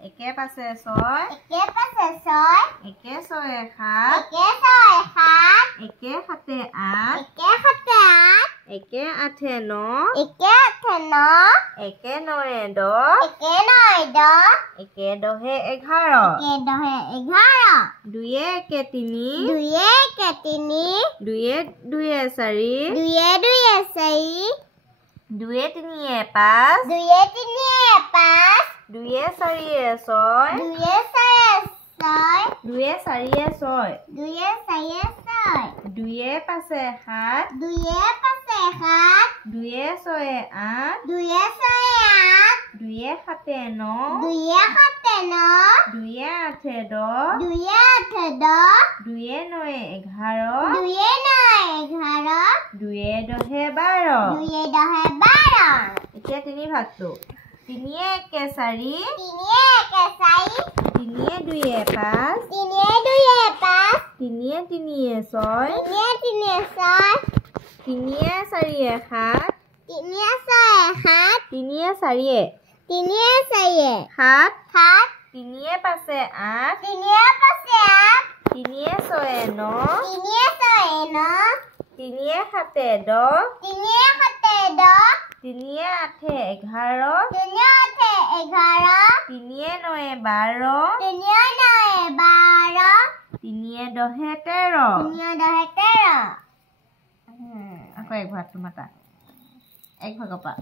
একে পাছে 6 একে পাছে 6 একে 6 7 একে 6 7 একে 7 8 একে 7 8 একে 8 9 একে 8 9 একে 9 10 একে 9 10 একে 10 11 একে 10 11 দুয়ে একে 3 দুয়ে একে 3 দুয়ে 4 দুয়ে 4 দুয়ে 3 5 দুয়ে 3 5 দুয়ে 4 6 দুয়ে 4 6 দুয়ে 4 6 দুয়ে 4 6 দুয়ে পাছে 7 দুয়ে পাছে 7 দুয়ে 6 8 দুয়ে 6 8 দুয়ে 7 9 দুয়ে 7 9 দুয়ে 8 10 দুয়ে 8 10 দুয়ে 9 11 দুয়ে 9 11 দুয়ে 10 12 দুয়ে 10 12 এতিয়া তিনি ভাগটো তিনিয়ে একে 4 তিনিয়ে একে 4 তিনিয়ে 2 5 তিনিয়ে 2 5 তিনিয়ে 3 6 তিনিয়ে 3 6 তিনিয়ে 4 7 তিনিয়ে 6 7 তিনিয়ে 4 তিনিয়ে 4 7 7 তিনিয়ে পাছে 8 তিনিয়ে পাছে 8 তিনিয়ে 6 9 তিনিয়ে 6 9 তিনিয়ে 7 10 তিনিয়ে 7 10 তিনিয়ে 8 11 তিনিয়ে 8 11 তিনিয়ে 9 12 তিনিয়ে 9 12 তিনিয়ে 10 13 তিনিয়ে 10 13 আকৌ এক ভাগটো মাতা এক ভাগৰ পৰা